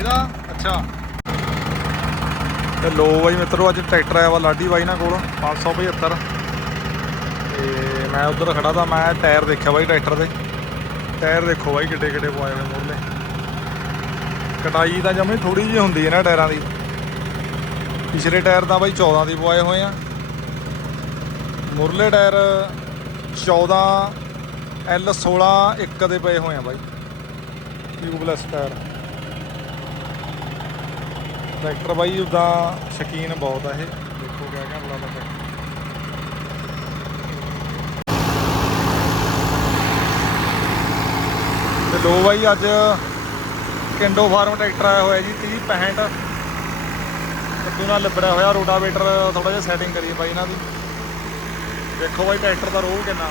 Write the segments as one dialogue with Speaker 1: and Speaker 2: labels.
Speaker 1: ਇਹਦਾ? ਅੱਛਾ। ਤੇ ਲੋ ਬਾਈ ਮਿੱਤਰੋ, ਅੱਜ ਟਰੈਕਟਰ ਆਇਆ ਵਾ ਲਾਡੀ ਬਾਈ ਨਾਲ ਕੋਲ 575 ਤੇ ਮੈਂ ਉਧਰ ਖੜਾ ਤਾਂ ਮੈਂ ਟਾਇਰ ਦੇਖਿਆ ਬਾਈ ਟਰੈਕਟਰ ਦੇ ਟਾਇਰ ਦੇਖੋ ਬਾਈ ਕਿੱਡੇ ਕਿੱਡੇ ਪਵਾਏ ਹੋਏ ਮੋਰਲੇ ਕਟਾਈ ਤਾਂ ਜਮੇ ਥੋੜੀ ਜਿਹੀ ਹੁੰਦੀ ਹੈ ਨਾ ਟਾਇਰਾਂ ਦੀ। ਪਿਛਲੇ ਟਾਇਰ ਤਾਂ ਬਾਈ 14 ਦੀ ਪਵਾਏ ਹੋਏ ਆ। ਮੁਰਲੇ ਟਾਇਰ 14 L 16 1 ਦੇ ਪਏ ਹੋਏ ਆ ਬਾਈ। Tubeless tyre. ਟਰੈਕਟਰ ਬਾਈ ਉਦਾਂ ਸ਼ਕੀਨ ਬਹੁਤ ਆ ਇਹ। ਦੇਖੋ ਕਿਆ ਕਿਆ ਬਲਾ ਲੱਗਾ ਤੇ ਲੋ ਬਾਈ, ਅੱਜ ਕਿੰਡੋ ਫਾਰਮ ਟਰੈਕਟਰ ਆਇਆ ਹੋਇਆ ਜੀ 30 65 ਕੱਦੂ ਨਾਲ ਲਿਬੜਿਆ ਹੋਇਆ, ਰੋਟਾਵੇਟਰ ਥੋੜਾ ਜਿਹਾ ਸੈਟਿੰਗ ਕਰੀਏ ਬਾਈ ਇਹਨਾਂ ਦੀ। ਦੇਖੋ ਬਾਈ, ਟਰੈਕਟਰ ਦਾ ਰੋਹ ਕਿੰਨਾ।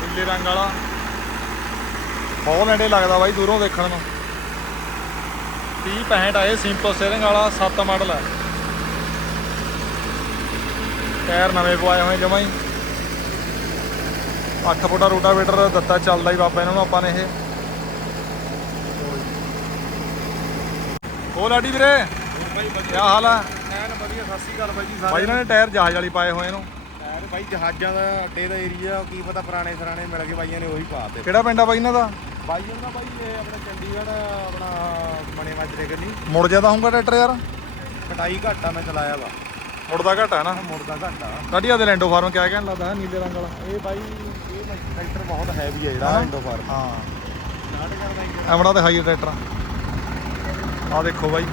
Speaker 1: ਨੀਲੇ ਰੰਗ ਵਾਲਾ। ਬਹੁਤ ਨੇੜੇ ਲੱਗਦਾ ਬਾਈ, ਦੂਰੋਂ ਦੇਖਣ ਨੂੰ। 30 65 ਆਏ ਸਿੰਪਲ ਸਟੀਅਰਿੰਗ ਵਾਲਾ 7 ਮਾਡਲ ਹੈ ਟਾਇਰ ਨਵੇਂ ਪਵਾਏ ਹੋਏ ਜਮਾਂ ਹੀ। 8 ਫੁੱਟਾ ਰੋਟਾਵੇਟਰ ਦਿੱਤਾ ਚੱਲਦਾ ਹੀ ਬਾਬਾ ਇਹਨਾਂ ਨੂੰ ਆਪਾਂ ਨੇ ਇਹ। ਹੋਰ ਲਾਡੀ ਵੀਰੇ ਕੀ ਹਾਲ ਆ?
Speaker 2: ਐਨ ਵਧੀਆ ਸਤਿ ਸ਼੍ਰੀ ਅਕਾਲ ਬਾਈ ਜੀ
Speaker 1: ਬਾਈ ਇਹਨਾਂ ਨੇ ਟਾਇਰ ਜਹਾਜ਼ ਵਾਲੀ ਪਾਏ ਹੋਏ ਇਹਨੂੰ।
Speaker 2: ਯਾਰ ਬਾਈ ਜਹਾਜ਼ਾਂ ਦਾ ਅੱਡੇ ਦਾ ਏਰੀਆ ਕੀ ਪਤਾ ਪੁਰਾਣੇ ਸਰਾਣੇ ਮਿਲ ਗਏ ਬਾਈਆਂ ਨੇ ਉਹੀ ਪਾਤੇ
Speaker 1: ਕਿਹੜਾ ਪਿੰਡ ਆ ਬਾਈ ਇਹਨਾਂ ਦਾ?
Speaker 2: ਬਾਈ ਉਹਨਾਂ ਬਾਈ ਇਹ ਆਪਣਾ ਚੰਡੀਗੜ੍ਹ ਆਪਣਾ ਮਣੇ ਮਾਜਰੇ ਕੰਨੀ।
Speaker 1: ਮੁੜ ਜਾਂਦਾ ਹੋਊਗਾ ਟਰੈਕਟਰ ਯਾਰ।
Speaker 2: ਕਟਾਈ ਘਾਟਾ ਮੈਂ ਚਲਾਇਆ ਵਾ।
Speaker 1: ਮੁੜਦਾ ਘੱਟ ਨਾ।
Speaker 2: ਮੁੜਦਾ ਘਾਟਾ
Speaker 1: ਲਾਡੀ ਆ ਦੇ ਲੈਂਡੋ ਫਾਰਮ ਕਿਆ ਕਹਿਣ ਲੱਗਦਾ ਨੀਲੇ ਰੰਗ ਵਾਲਾ?
Speaker 2: ਇਹ ਬਾਈ ਇਹ ਟਰੈਕਟਰ ਬਹੁਤ ਹੈਵੀ ਹੈ ਜਿਹੜਾ ਇੰਡੋ ਫਾਰਮ।
Speaker 1: ਹਾਂ।
Speaker 2: ਨਾਟ ਕਰਦਾ ਇੰਜਨ
Speaker 1: ਐਮਣਾ ਤੇ ਹਾਈ ਟਰੈਕਟਰ। ਆ ਦੇਖੋ ਬਾਈ।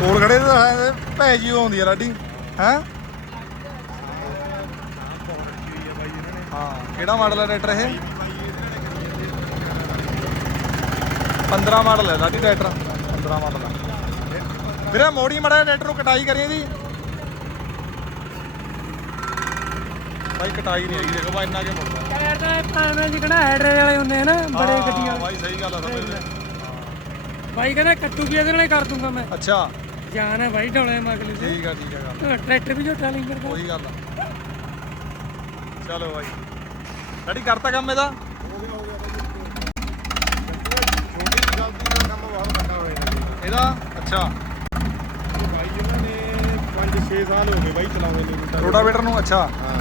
Speaker 1: ਕੋਲ ਖੜੇ ਤਾਂ ਹੈ ਭੈ ਜੀ ਆਉਂਦੀ ਆ ਲਾਡੀ। ਹੈ
Speaker 2: ਬਹੁਤ ਰੱਖੀ ਹੋਈ ਹੈ ਬਾਈ ਇਹਨਾਂ ਨੇ
Speaker 1: ਹਾਂ ਕਿਹੜਾ ਮਾਡਲ ਹੈ ਟਰੈਕਟਰ ਇਹ?
Speaker 2: ਬਾਈ ਇਹਦੇ
Speaker 1: 15 ਮਾਡਲ ਹੈ ਲਾਡੀ ਟਰੈਕਟਰ 15 ਮਾਡਲ ਹੈ ਵੀਰੇ ਮੋੜੀ ਮੜਾ ਟਰੈਕਟਰ ਨੂੰ ਕਟਾਈ ਕਰੀਏ ਦੀ ਬਾਈ ਕਟਾਈ ਨਹੀਂ ਹੈਗੀ ਦੇਖੋ ਬਾਈ ਇੰਨਾ ਕੇ ਮੁੜਦਾ
Speaker 3: ਟਾਇਰ ਤਾਂ ਭਾਵੇਂ ਜਿਕਣਾ ਹੈਡਰੇ ਵਾਲੇ ਹੁੰਦੇ ਨਾ ਬੜੇ ਗੱਡੀਆਂ
Speaker 1: ਬਾਈ ਸਹੀ ਗੱਲ ਆ ਸਮਝ
Speaker 3: ਬਾਈ ਕਹਿੰਦਾ ਕੱਟੂ ਵੀ ਇਹਦੇ ਨਾਲ ਹੀ ਕਰ ਦੂੰਗਾ ਮੈਂ।
Speaker 1: ਅੱਛਾ।
Speaker 3: ਜਾਨ ਹੈ ਬਾਈ ਢੋਲੇ ਮਗਲੇ
Speaker 1: ਠੀਕ ਆ ਠੀਕ ਆ। ਗੱਲ
Speaker 3: ਟਰੈਕਟਰ ਵੀ ਝੋਟਾ ਨਹੀਂ ਕਰਦਾ
Speaker 1: ਉਹੀ ਗੱਲ ਆ। ਚਲੋ ਬਾਈ। ਲਾਡੀ ਕਰਤਾ ਕੰਮ ਇਹਦਾ?
Speaker 2: ਹੋ ਗਿਆ ਹੋ ਗਿਆ ਬਾਈ ਛੋਟੀ ਗਲਤੀ ਦਾ ਕੰਮ ਬਹੁਤ ਵੱਡਾ ਹੋ ਜਾਂਦਾ
Speaker 1: ਇਹਦਾ? ਅੱਛਾ।
Speaker 2: ਬਾਈ ਇਹਨਾਂ ਨੇ 5-6 ਸਾਲ ਹੋ ਗਏ ਬਾਈ ਚਲਾਉਂਦੇ ਨੂੰ ਰੂਟਾ
Speaker 1: ਰੋਟਾਵੇਟਰ ਨੂੰ ਅੱਛਾ।
Speaker 2: ਹਾਂ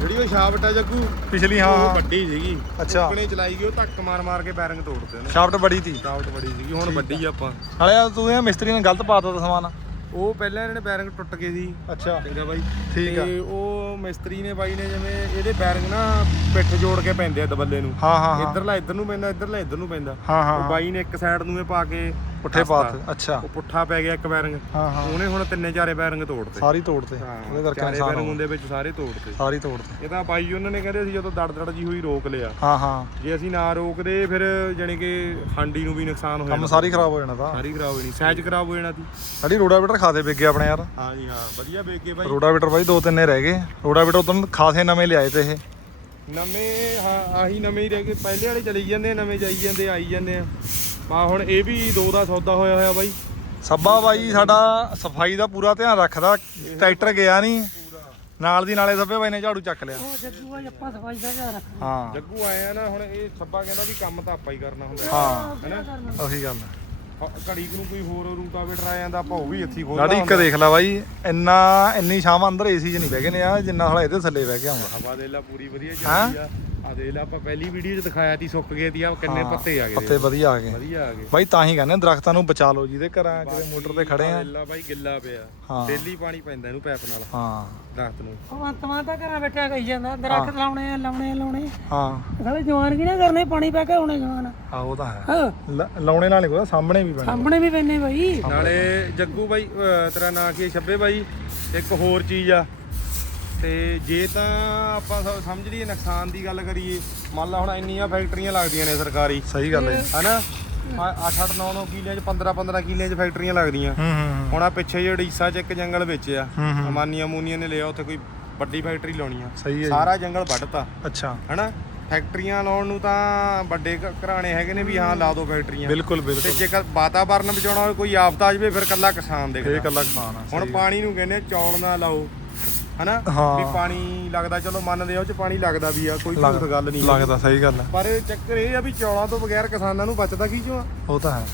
Speaker 2: ਜਿਹੜੀ ਉਹ ਸ਼ਾਫਟ ਆ ਜੱਗੂ
Speaker 1: ਪਿਛਲੀ ਹਾਂ
Speaker 2: ਉਹ ਵੱਡੀ ਸੀਗੀ।
Speaker 1: ਅੱਛਾ।
Speaker 2: ਆਪਣੇ ਚਲਾਈ ਗਈ ਉਹ ਧੱਕ ਮਾਰ ਮਾਰ ਕੇ ਬੈਰਿੰਗ ਤੋੜਦੇ ਨੇ
Speaker 1: ਸ਼ਾਫਟ ਬੜੀ ਤੀ।
Speaker 2: ਸ਼ਾਫਟ ਬੜੀ ਸੀਗੀ ਹੁਣ ਵੱਡੀ ਆਪਾਂ।
Speaker 1: ਆ ਤੂੰ ਇਹ ਮਿਸਤਰੀ ਨੇ ਗਲਤ ਪਾਤਾ ਤਾ ਸਮਾਨ।
Speaker 2: ਉਹ ਪਹਿਲਾਂ ਇਹਨਾਂ ਨੇ ਬੈਰਿੰਗ ਟੁੱਟ ਗਏ ਸੀ।
Speaker 1: ਅੱਛਾ।
Speaker 2: ਚੰਗਾ ਬਾਈ।
Speaker 1: ਠੀਕ ਆ।
Speaker 2: ਤੇ ਉਹ ਮਿਸਤਰੀ ਨੇ ਬਾਈ ਨੇ ਜਿਵੇਂ ਇਹਦੇ ਬੈਰਿੰਗ ਨਾ ਪਿੱਠ ਜੋੜ ਕੇ ਪੈਂਦੇ ਆ ਦਬੱਲੇ ਨੂੰ।
Speaker 1: ਹਾਂ ਹਾਂ ਹਾਂ।
Speaker 2: ਇੱਧਰਲਾ ਇੱਧਰ ਨੂੰ ਪੈਂਦਾ ਇੱਧਰਲਾ ਇੱਧਰ ਨੂੰ ਪੈਂਦਾ।
Speaker 1: ਹਾਂ ਹਾਂ
Speaker 2: ਉਹ। ਬਾਈ ਨੇ ਇੱਕ ਸਾਈਡ ਨੂੰ ਇਹ ਪਾ ਕੇ
Speaker 1: ਪੁੱਠੇ। ਪਾਤ ਅੱਛਾ।
Speaker 2: ਉਹ ਪੁੱਠਾ ਪੈ ਗਿਆ ਇੱਕ ਬੈਰਿੰਗ।
Speaker 1: ਹਾਂ ਹਾਂ।
Speaker 2: ਉਹਨੇ ਹੁਣ ਤਿੰਨੇ ਚਾਰੇ ਬੈਰਿੰਗ ਤੋੜਤੇ।
Speaker 1: ਸਾਰੀ ਤੋੜਤੇ।
Speaker 2: ਹਾਂ
Speaker 1: ਉਹਦੇ ਕਰਕੇ
Speaker 2: ਚਾਰੇ ਬੈਰਿੰਗ
Speaker 1: ਹੋ
Speaker 2: ਹੁੰਦੇ ਵਿੱਚ ਸਾਰੇ ਤੋੜਤੇ।
Speaker 1: ਸਾਰੀ ਤੋੜਤੇ।
Speaker 2: ਇਹ ਤਾਂ ਬਾਈ ਉਹਨਾਂ ਨੇ ਕਹਿੰਦੇ ਸੀ ਜਦੋਂ ਦੜ ਦੜ ਜੀ ਹੋਈ ਰੋਕ ਲਿਆ।
Speaker 1: ਹਾਂ ਹਾਂ।
Speaker 2: ਜੇ ਅਸੀਂ ਨਾ ਰੋਕਦੇ ਫਿਰ ਜਾਣੀ ਕਿ ਹਾਂਡੀ ਨੂੰ ਵੀ ਨੁਕਸਾਨ ਹੋ
Speaker 1: ਕੰਮ
Speaker 2: ਜਾਣਾ।
Speaker 1: ਸਾਰੀ ਖਰਾਬ ਹੋ ਜਾਣਾ ਤਾਂ।
Speaker 2: ਸਾਰੀ ਖਰਾਬ ਹੋਣੀ ਸਾਈਜ਼ ਖਰਾਬ ਹੋ ਜਾਣਾ ਸੀ।
Speaker 1: ਸਾਡੀ ਰੋਡਾਵੇਟਰ ਖਾਦੇ ਵਿਕ ਗਏ ਆਪਣੇ ਯਾਰ।
Speaker 2: ਹਾਂ ਜੀ ਹਾਂ। ਵਧੀਆ ਕੇ ਬਾਈ।
Speaker 1: ਰੋਡਾਵੇਟਰ ਬਾਈ ਦੋ ਤਿੰਨੇ ਰਹਿ ਗਏ। ਰੋਡਾਵੇਟਰ ਉਦੋਂ ਖਾਸੇ ਨਵੇਂ ਲਿਆਏ ਤੇ ਇਹ।
Speaker 2: ਨਵੇਂ ਹਾਂ ਆਹੀ ਨਵੇਂ ਹੀ ਰਹਿ ਗਏ। ਪਹਿਲੇ ਵਾਲੇ ਚਲੀ ਜਾਂਦੇ ਨਵੇਂ ਜਾਈ ਜਾਂਦੇ ਆਈ ਜਾਂਦੇ ਆ। ਮਾ ਹੁਣ ਇਹ ਵੀ ਦੋ ਦਾ ਸੌਦਾ ਹੋਇਆ ਹੋਇਆ ਬਾਈ।
Speaker 1: ਸੱਬਾ ਬਾਈ ਸਾਡਾ ਸਫ਼ਾਈ ਦਾ ਪੂਰਾ ਧਿਆਨ ਰੱਖਦਾ ਟਰੈਕਟਰ ਗਿਆ ਨਹੀਂ ਨਾਲ ਦੀ ਨਾਲੇ ਸੱਬੇ ਬਾਈ ਨੇ ਝਾੜੂ ਚੱਕ ਲਿਆ।
Speaker 3: ਉਹ ਜੱਗੂ ਆ ਆਪਾਂ ਸਫ਼ਾਈ ਦਾ ਧਿਆਨ ਰੱਖਣਾ
Speaker 1: ਹਾਂ।
Speaker 2: ਜੱਗੂ ਆਏ ਆ ਨਾ ਹੁਣ ਇਹ ਸੱਬਾ ਕਹਿੰਦਾ ਵੀ ਕੰਮ ਤਾਂ ਆਪਾਂ ਹੀ ਕਰਨਾ ਹੁੰਦਾ।
Speaker 1: ਹਾਂ।
Speaker 2: ਹੈਨਾ
Speaker 1: ਉਹੀ ਗੱਲ। ਹੈ
Speaker 2: ਹ- ਘੜੀ ਕੁ ਨੂੰ ਕੋਈ ਹੋਰ ਰੂਟਾਵੇਟਰ ਆ ਜਾਂਦਾ ਆਪਾਂ ਉਹ ਵੀ ਇੱਥੇ ਖੋਲਦਾ
Speaker 1: ਲਾਡੀ ਇੱਕ ਦੇਖ ਲੈ ਬਾਈ ਇੰਨਾ ਇੰਨੀ ਛਾਵਾਂ ਅੰਦਰ ਏਸੀ 'ਚ ਨਹੀਂ ਬਹਿ ਗਏ ਨੇ ਆ ਜਿੰਨਾ ਸਾਲਾ ਇਹਦੇ ਥੱਲੇ ਬਹਿ ਕੇ ਆਉਂਦਾ
Speaker 2: ਹਵਾ ਦੇ ਲਾ ਪੂਰੀ ਵਧੀਆ? ਚੱਲਦੀ ਆ। ਆ ਦੇ ਲਾ ਆਪਾਂ ਪਹਿਲੀ ਵੀਡੀਓ 'ਚ ਦਿਖਾਇਆ ਸੀ ਸੁੱਕ ਗਏ ਦੀ ਆ ਕਿੰਨੇ
Speaker 1: ਹਾਂ,
Speaker 2: ਪੱਤੇ ਆ ਗਏ
Speaker 1: ਪੱਤੇ ਵਧੀਆ ਆ ਗਏ।
Speaker 2: ਵਧੀਆ ਆ ਗਏ।
Speaker 1: ਬਾਈ ਤਾਂ ਹੀ ਕਹਿੰਦੇ ਆ, ਦਰਖਤਾਂ ਨੂੰ ਬਚਾ ਲਓ ਜਿਹਦੇ ਘਰਾਂ ਕਿਤੇ ਮੋਟਰ ਤੇ ਖੜੇ ਆ।
Speaker 2: ਲਾ ਬਾਈ ਗਿੱਲਾ ਪਿਆ।
Speaker 1: ਹਾਂ।
Speaker 2: ਡੇਲੀ ਪਾਣੀ ਪੈਂਦਾ ਇਹਨੂੰ ਪੈਪ ਨਾਲ
Speaker 1: ਹਾਂ।
Speaker 2: ਦਰਖਤ ਨੂੰ।
Speaker 3: ਉਹ ਅੰਤਮਾਂ ਤਾਂ ਘਰਾਂ ਬੈਠਿਆ ਕਹੀ ਜਾਂਦਾ ਦਰਖਤ ਲਾਉਣੇ ਆ ਲਾਉਣੇ ਆ ਲਾਉਣੇ ਆ।
Speaker 1: ਹਾਂ।
Speaker 3: ਸਾਲੇ ਜਵਾਨ ਕੀ ਨਾ ਕਰਨੇ ਪਾਣੀ ਪੈ ਕੇ ਆਉਣੇ ਜਵਾਨ।
Speaker 1: ਆ ਉਹ ਤਾਂ ਹੈ।
Speaker 3: ਹਾਂ।
Speaker 1: ਲ- ਲਾਉਣੇ ਨਾਲ ਨਹੀਂ ਕੋਈ ਸਾਹਮਣੇ ਵੀ ਪੈਣਾ।
Speaker 3: ਸਾਹਮਣੇ ਵੀ ਪੈਨੇ ਬਾਈ।
Speaker 2: ਨਾਲੇ ਜੱਗੂ ਬਾਈ ਅਹ ਤੇਰਾ ਨਾਂ ਕੀ ਹੈ ਛੱਬੇ ਬਾਈ? ਇੱਕ ਹੋਰ ਚੀਜ਼ ਆ। ਤੇ ਜੇ ਤਾਂ ਆਪਾਂ ਸ- ਸਮਝ ਲਈਏ ਨੁਕਸਾਨ ਦੀ ਗੱਲ ਕਰੀਏ ਮੰਨ ਲਾ ਹੁਣ ਇੰਨੀਆਂ ਫੈਕਟਰੀਆਂ ਲੱਗਦੀਆਂ ਨੇ ਸਰਕਾਰੀ।
Speaker 1: ਸਹੀ ਗੱਲ ਹੈ।
Speaker 2: ਹਨਾ? 8 8 9 9 ਕਿੱਲਿਆਂ 'ਚ 15 15 ਕਿੱਲਿਆਂ 'ਚ ਫੈਕਟਰੀਆਂ ਲੱਗਦੀਆਂ।
Speaker 1: ਹੂੰ ਹੂੰ
Speaker 2: ਹੁਣ ਆ ਪਿੱਛੇ ਜੇ ਉੜੀਸਾ 'ਚ ਇੱਕ ਜੰਗਲ ਵਿੱਚ ਆ।
Speaker 1: ਹੂੰ, ਹੂੰ।
Speaker 2: ਅਮਾਨੀਆ ਮੂਨੀਆ ਨੇ ਲਿਆ ਉੱਥੇ ਕੋਈ ਵੱਡੀ ਫੈਕਟਰੀ ਲਾਉਣੀ ਆ।
Speaker 1: ਸਹੀ ਹੈ ਜੀ।
Speaker 2: ਸਾਰਾ ਜੰਗਲ ਵੱਢਤਾ।
Speaker 1: ਅੱਛਾ।
Speaker 2: ਹਨਾ? ਫੈਕਟਰੀਆਂ ਲਾਉਣ ਨੂੰ ਤਾਂ ਵੱਡੇ ਘ- ਘਰਾਣੇ ਹੈਗੇ ਨੇ ਵੀ ਹਾਂ ਲਾ ਦਿਓ ਫੈਕਟਰੀਆਂ।
Speaker 1: ਬਿਲਕੁਲ
Speaker 2: ਤੇ
Speaker 1: ਬਿਲਕੁਲ
Speaker 2: ਜੇਕਰ ਵਾਤਾਵਰਨ ਬਚਾਉਣਾ ਹੋਵੇ ਕੋਈ ਆਫਤ ਆ ਜਾਵੇ ਫਿਰ ਕੱਲਾ ਕਿਸਾਨ
Speaker 1: ਇਹ
Speaker 2: ਦੇਖਦਾ
Speaker 1: ਇਕੱਲਾ ਕਿਸਾਨ ਆ
Speaker 2: ਹੁਣ ਪਾਣੀ ਨੂੰ ਕਹਿੰਦੇ ਆ, ਚੌਲ ਨਾ ਲਾਓ। ਹਨਾ?
Speaker 1: ਹਾਂ।
Speaker 2: ਵੀ ਪਾਣੀ ਲੱਗਦਾ ਚਲੋ ਮੰਨਦੇ ਆ ਉਹ ਚ ਪਾਣੀ ਲੱਗਦਾ ਵੀ ਆ ਕੋਈ ਝੂਠ ਗੱਲ ਨਹੀਂ
Speaker 1: ਲੱਗਦਾ ਸਹੀ ਗੱਲ ਹੈ
Speaker 2: ਪਰ ਇਹ ਚੱਕਰ ਇਹ ਆ ਵੀ ਚੌਲਾਂ ਤੋਂ ਬਗੈਰ ਕਿਸਾਨਾਂ ਨੂੰ ਬਚਦਾ ਕੀ ਚੋਂ ਆ?
Speaker 1: ਉਹ ਤਾਂ ਹੈ।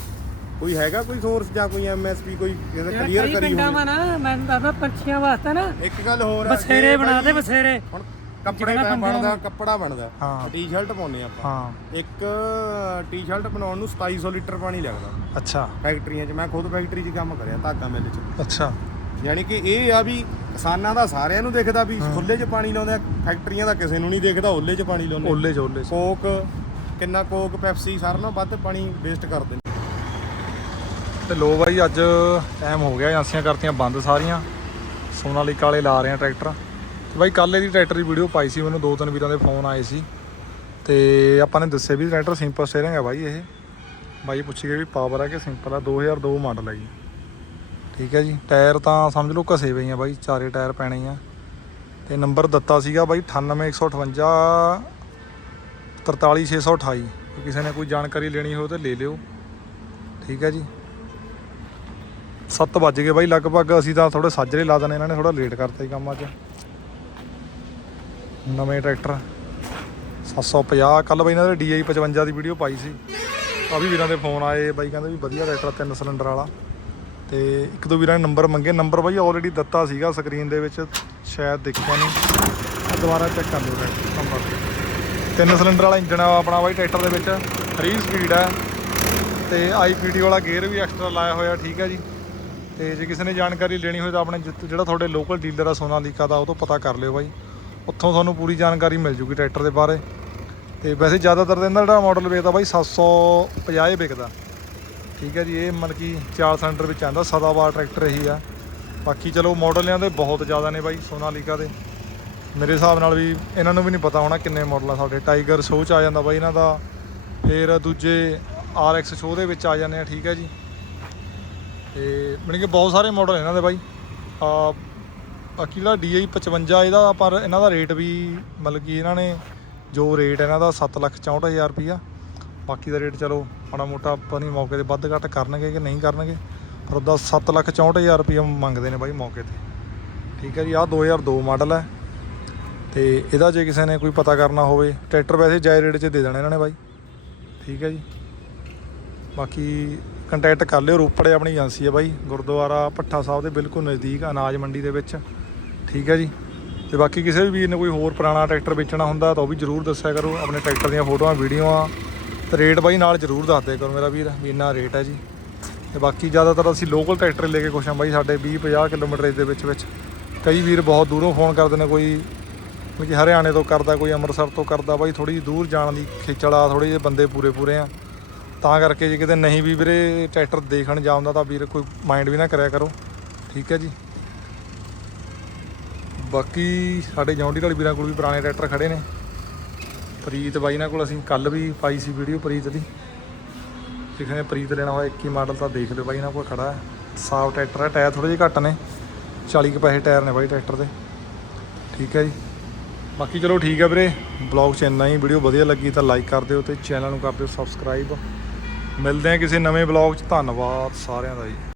Speaker 2: ਕੋਈ ਹੈਗਾ ਕੋਈ ਸੋਰਸ ਜਾਂ ਕੋਈ ਐਮਐਸਪੀ ਕੋਈ ਇਹਦਾ ਕਲੀਅਰ ਕਰੀ
Speaker 3: ਪਿੰਡਾਂ
Speaker 2: ਹੋਵੇ?
Speaker 3: ਮਾ ਨਾ ਮੈਂ ਦੱਸਦਾ ਪੰਛੀਆਂ ਵਾਸਤੇ ਨਾ
Speaker 2: ਇੱਕ ਗੱਲ ਹੋਰ ਆ
Speaker 3: ਬਸੇਰੇ
Speaker 2: ਜੇ
Speaker 3: ਬਣਾ ਦੇ ਬਸੇਰੇ
Speaker 2: ਹੁਣ ਕੱਪੜੇ
Speaker 3: ਜਿਹੜਾ
Speaker 2: ਬਣਦਾ ਕੱਪੜਾ ਬਣਦਾ।
Speaker 1: ਹਾਂ।
Speaker 2: ਟੀ-ਸ਼ਰਟ ਪਾਉਂਦੇ ਆਪਾਂ।
Speaker 1: ਹਾਂ।
Speaker 2: ਇੱਕ ਟੀ-ਸ਼ਰਟ ਬਣਾਉਣ ਨੂੰ 2700 ਲੀਟਰ ਪਾਣੀ ਲੱਗਦਾ।
Speaker 1: ਅੱਛਾ।
Speaker 2: ਫੈਕਟਰੀਆਂ 'ਚ ਮੈਂ ਖੁਦ ਫੈਕਟਰੀ 'ਚ ਕੰਮ ਕਰਿਆ ਧਾਗਾ ਮਿੱਲ 'ਚ।
Speaker 1: ਅੱਛਾ।
Speaker 2: ਯਾਨੀ ਕਿ ਇਹ ਆ ਵੀ ਕਿਸਾਨਾਂ ਦਾ ਸਾਰਿਆਂ ਨੂੰ ਦਿਖਦਾ ਵੀ ਖੁੱਲੇ 'ਚ ਪਾਣੀ ਲਾਉਂਦੇ ਆ ਫੈਕਟਰੀਆਂ ਦਾ ਕਿਸੇ ਨੂੰ ਨਹੀਂ ਦਿਖਦਾ ਓਲੇ 'ਚ ਪਾਣੀ ਲਾਉਂਦੇ
Speaker 1: ਓਲੇ ਚ ਓਲੇ ਚ।
Speaker 2: ਕੋਕ ਕਿੰਨਾ ਕੋਕ ਪੈਪਸੀ ਸਾਰਿਆਂ ਨਾਲੋਂ ਵੱਧ ਪਾਣੀ ਵੇਸਟ ਕਰਦੇ ਨੇ।
Speaker 1: ਤੇ ਲੋ ਬਾਈ ਅੱਜ ਟਾਈਮ ਹੋ ਗਿਆ ਏਜੰਸੀਆਂ ਕਰਤੀਆਂ ਬੰਦ ਸਾਰੀਆਂ। ਸੋਨਾਲੀਕਾ ਵਾਲੇ ਲਾ ਰਹੇ ਆ ਟਰੈਕਟਰ। ਤੇ ਬਾਈ ਕੱਲ ਇਹਦੀ ਟਰੈਕਟਰ ਦੀ ਵੀਡੀਓ ਪਾਈ ਸੀ ਮੈਨੂੰ ਦੋ ਤਿੰਨ ਵੀਰਾਂ ਦੇ ਫੋਨ ਆਏ ਸੀ। ਤੇ ਆਪਾਂ ਨੇ ਦੱਸਿਆ ਵੀ ਟਰੈਕਟਰ ਸਿੰਪਲ ਸਟੀਅਰਿੰਗ ਹੈ ਬਾਈ ਇਹ। ਬਾਈ ਪੁੱਛੀ ਗਏ ਵੀ ਪਾਵਰ ਹੈ ਕਿ ਸਿੰਪਲ ਹੈ 2002 ਮਾਡਲ ਹੈ ਜੀ। ਠੀਕ ਹੈ ਜੀ। ਟਾਇਰ ਤਾਂ ਸਮਝ ਲਓ ਘਸੇ ਪਏ ਆ ਬਾਈ, ਚਾਰੇ ਟਾਇਰ ਪੈਣੇ ਆ। ਤੇ ਨੰਬਰ ਦਿੱਤਾ ਸੀਗਾ ਬਾਈ 98158 43628 ਜੇ ਕਿਸੇ ਨੇ ਕੋਈ ਜਾਣਕਾਰੀ ਲੈਣੀ ਹੋਵੇ ਤਾਂ ਲੈ ਲਿਓ। ਠੀਕ ਹੈ ਜੀ। 7 ਵੱਜ ਗਏ ਬਾਈ ਲਗਭਗ, ਅਸੀਂ ਤਾਂ ਥੋੜੇ ਸਾਜਰੇ ਲਾ ਦਨੇ ਇਹਨਾਂ ਨੇ ਥੋੜਾ ਲੇਟ ਕਰਤਾ ਜੀ ਕੰਮ ਅੱਜ ਨਵੇਂ ਟਰੈਕਟਰ 750 ਕੱਲ ਬਾਈ ਇਹਨਾਂ ਦੇ DI 55 ਦੀ ਵੀਡੀਓ ਪਾਈ ਸੀ। ਆ ਵੀ ਵੀਰਾਂ ਦੇ ਫੋਨ ਆਏ, ਬਾਈ ਕਹਿੰਦੇ ਵੀ ਵਧੀਆ ਟਰੈਕਟਰ ਤਿੰਨ ਸਿਲੰਡਰ ਵਾਲਾ। ਤੇ ਇੱਕ ਦੋ ਵੀਰਾਂ ਨੇ ਨੰਬਰ ਮੰਗੇ। ਨੰਬਰ ਬਾਈ ਆਲਰੇਡੀ ਦਿੱਤਾ ਸੀਗਾ ਸਕਰੀਨ ਦੇ ਵਿੱਚ। ਸ਼ਾਇਦ ਦੇਖਿਆ ਨਹੀਂ। ਦੁਬਾਰਾ ਚੈੱਕ ਕਰ ਲਿਓ ਨੰਬਰ ਤਿੰਨ ਸਿਲੰਡਰ ਵਾਲਾ ਇੰਜਣ ਆ ਆਪਣਾ ਬਾਈ ਟਰੈਕਟਰ ਦੇ ਵਿੱਚ। 3 ਸਪੀਡ ਹੈ ਤੇ ਆਈਪੀਡੀ ਵਾਲਾ ਗੇਅਰ ਵੀ ਐਕਸਟਰਾ ਲਾਇਆ ਹੋਇਆ, ਠੀਕ ਹੈ ਜੀ। ਤੇ ਜੇ ਕਿਸੇ ਨੇ ਜਾਣਕਾਰੀ ਲੈਣੀ ਹੋਵੇ ਤਾਂ ਆਪਣੇ ਜਿੱਥੇ- ਜਿਹੜਾ ਤੁਹਾਡੇ ਲੋਕਲ ਡੀਲਰ ਆ ਸੋਨਾਲੀਕਾ ਦਾ, ਉਹ ਤੋਂ ਪਤਾ ਕਰ ਲਿਓ ਬਾਈ। ਉੱਥੋਂ ਤੁਹਾਨੂੰ ਪੂਰੀ ਜਾਣਕਾਰੀ ਮਿਲ ਜੂਗੀ ਟਰੈਕਟਰ ਦੇ ਬਾਰੇ। ਤੇ ਵੈਸੇ ਜ਼ਿਆਦਾਤਰ ਤਾਂ ਜਿਹੜਾ ਮਾਡਲ ਵੇਚਦਾ ਬਾਈ 750 ਹੀ ਵਿਕਦਾ। ਠੀਕ ਹੈ ਜੀ, ਇਹ ਮਤਲਬ ਕਿ 4 ਸਿਲੰਡਰ ਵਿੱਚ ਆਂਦਾ ਸਦਾਬਾਰ ਟਰੈਕਟਰ ਇਹੀ ਆ। ਬਾਕੀ ਚਲੋ ਮਾਡਲਾਂ ਦੇ ਬਹੁਤ ਜ਼ਿਆਦਾ ਨੇ ਬਾਈ, ਸੋਨਾਲੀਕਾ ਦੇ। ਮੇਰੇ ਹਿਸਾਬ ਨਾਲ ਵੀ ਇਹਨਾਂ ਨੂੰ ਵੀ ਨਹੀਂ ਪਤਾ ਹੋਣਾ ਕਿੰਨੇ ਮਾਡਲ ਆ ਸਾਡੇ। ਟਾਈਗਰ ਸ਼ੋਅ ਚ ਆ ਜਾਂਦਾ ਬਾਈ ਇਹਨਾਂ ਦਾ, ਫਿਰ ਦੂਜੇ RX ਸ਼ੋਅ ਦੇ ਵਿੱਚ ਆ ਜਾਂਦੇ ਆ, ਠੀਕ ਹੈ ਜੀ। ਤੇ ਮਤਲਬ ਕਿ ਬਹੁਤ ਸਾਰੇ ਮਾਡਲ ਇਹਨਾਂ ਦੇ ਬਾਈ। ਆ ਬਾਕੀ ਜਿਹੜਾ DI 55 ਇਹਦਾ, ਪਰ ਇਹਨਾਂ ਦਾ ਰੇਟ ਵੀ ਮਤਲਬ ਕਿ ਇਹਨਾਂ ਨੇ ਜੋ ਰੇਟ ਇਹਨਾਂ ਦਾ 764000 ਰੁਪਿਆ ਬਾਕੀ ਦਾ ਰੇਟ ਚਲੋ ਮਾੜਾ ਮੋਟਾ ਆਪਾਂ ਨਹੀਂ ਮੌਕੇ ਤੇ ਵੱਧ ਘੱਟ ਕਰਨਗੇ ਕਿ ਨਹੀਂ ਕਰਨਗੇ, ਪਰ ਉਹਦਾ 764000 ਰੁਪਿਆ ਮੰਗਦੇ ਨੇ ਬਾਈ ਮੌਕੇ ਤੇ। ਠੀਕ ਹੈ ਜੀ, ਆਹ 2002 ਮਾਡਲ ਹੈ। ਤੇ ਇਹਦਾ ਜੇ ਕਿਸੇ ਨੇ ਕੋਈ ਪਤਾ ਕਰਨਾ ਹੋਵੇ, ਟਰੈਕਟਰ ਵੈਸੇ ਜਾਇ ਰੇਟ 'ਚ ਦੇ ਦੇਣਾ ਇਹਨਾਂ ਨੇ ਬਾਈ। ਠੀਕ ਹੈ ਜੀ। ਬਾਕੀ ਕੰਟੈਕਟ ਕਰ ਲਿਓ, ਰੋਪੜੇ ਆਪਣੀ ਏਜੰਸੀ ਹੈ ਬਾਈ, ਗੁਰਦੁਆਰਾ ਭੱਠਾ ਸਾਹਿਬ ਦੇ ਬਿਲਕੁਲ ਨਜ਼ਦੀਕ, ਅਨਾਜ ਮੰਡੀ ਦੇ ਵਿੱਚ। ਠੀਕ ਹੈ ਜੀ। ਤੇ ਬਾਕੀ ਕਿਸੇ ਵੀ ਵੀਰ ਨੇ ਕੋਈ ਹੋਰ ਪੁਰਾਣਾ ਟਰੈਕਟਰ ਵੇਚਣਾ ਹੁੰਦਾ ਤਾਂ ਉਹ ਵੀ ਜਰੂਰ ਦੱਸਿਆ ਕਰੋ, ਆਪਣੇ ਟਰੈਕਟਰ ਦੀਆਂ ਫੋਟੋਆਂ, ਵੀਡੀਓਆਂ। ਤੇ ਰੇਟ ਬਾਈ ਨਾਲ ਜਰੂਰ ਦੱਸ ਦਿਆ ਕਰੋ ਮੇਰਾ ਵੀਰ ਵੀ ਇੰਨਾ ਰੇਟ ਹੈ ਜੀ। ਤੇ ਬਾਕੀ ਜ਼ਿਆਦਾਤਰ ਅਸੀਂ ਲੋਕਲ ਟਰੈਕਟਰ ਲੈ ਕੇ ਖੁਸ਼ ਹਾਂ ਬਾਈ ਸਾਡੇ 20 50 ਕਿਲੋਮੀਟਰ ਦੇ ਵਿੱਚ ਵਿੱਚ। ਕਈ ਵੀਰ ਬਹੁਤ ਦੂਰੋਂ ਫੋਨ ਕਰਦੇ ਨੇ ਕੋਈ ਮਤਲਬ ਹਰਿਆਣੇ ਤੋਂ ਕਰਦਾ, ਕੋਈ ਅੰਮ੍ਰਿਤਸਰ ਤੋਂ ਕਰਦਾ, ਬਾਈ ਥੋੜੀ ਦੂਰ ਜਾਣ ਦੀ ਖੇਚਲ ਆ ਥੋੜੇ ਜਿਹੇ ਬੰਦੇ ਪੂਰੇ ਪੂਰੇ ਆ। ਤਾਂ ਕਰਕੇ ਜੇ ਕਿਤੇ ਨਹੀਂ ਵੀ ਵੀਰੇ ਟਰੈਕਟਰ ਦੇਖਣ ਜਾਉਂਦਾ ਤਾਂ ਵੀਰ ਕੋਈ ਮਾਈਂਡ ਵੀ ਨਾ ਕਰਿਆ ਕਰੋ। ਠੀਕ ਹੈ ਜੀ। ਬਾਕੀ ਸਾਡੇ ਜੌਂਡੀ ਵਾਲੇ ਵੀਰਾਂ ਕੋਲ ਵੀ ਪੁਰਾਣੇ ਟਰੈਕਟਰ ਖੜੇ ਨੇ। ਪ੍ਰੀਤ ਬਾਈ ਨਾਲ ਕੋਲ ਅਸੀਂ ਕੱਲ ਵੀ ਪਾਈ ਸੀ ਵੀਡੀਓ ਪ੍ਰੀਤ ਦੀ। ਜੇ ਕਿਸੇ ਨੇ ਪ੍ਰੀਤ ਲੈਣਾ ਹੋਇਆ 21 ਮਾਡਲ ਤਾਂ ਦੇਖ ਲਿਓ ਬਾਈ ਨਾਲ ਕੋਲ ਖੜਾ। ਹੈ ਸਾਫ਼ ਟਰੈਕਟਰ ਹੈ ਟਾਇਰ ਥੋੜੇ ਜਿਹੇ ਘੱਟ ਨੇ। 40 ਕੁ ਪੈਸੇ ਟਾਇਰ ਨੇ ਬਾਈ ਟਰੈਕਟਰ ਦੇ। ਠੀਕ ਹੈ ਜੀ। ਬਾਕੀ ਚਲੋ ਠੀਕ ਹੈ ਵੀਰੇ ਬਲੌਗ 'ਚ ਇੰਨਾ ਹੀ। ਵੀਡੀਓ ਵਧੀਆ ਲੱਗੀ ਤਾਂ ਲਾਈਕ ਕਰ ਦਿਓ ਤੇ ਚੈਨਲ ਨੂੰ ਕਰ ਦਿਓ ਸਬਸਕ੍ਰਾਈਬ ਮਿਲਦੇ ਹਾਂ ਕਿਸੇ ਨਵੇਂ ਬਲੌਗ 'ਚ। ਧੰਨਵਾਦ ਸਾਰਿਆਂ ਦਾ ਜੀ।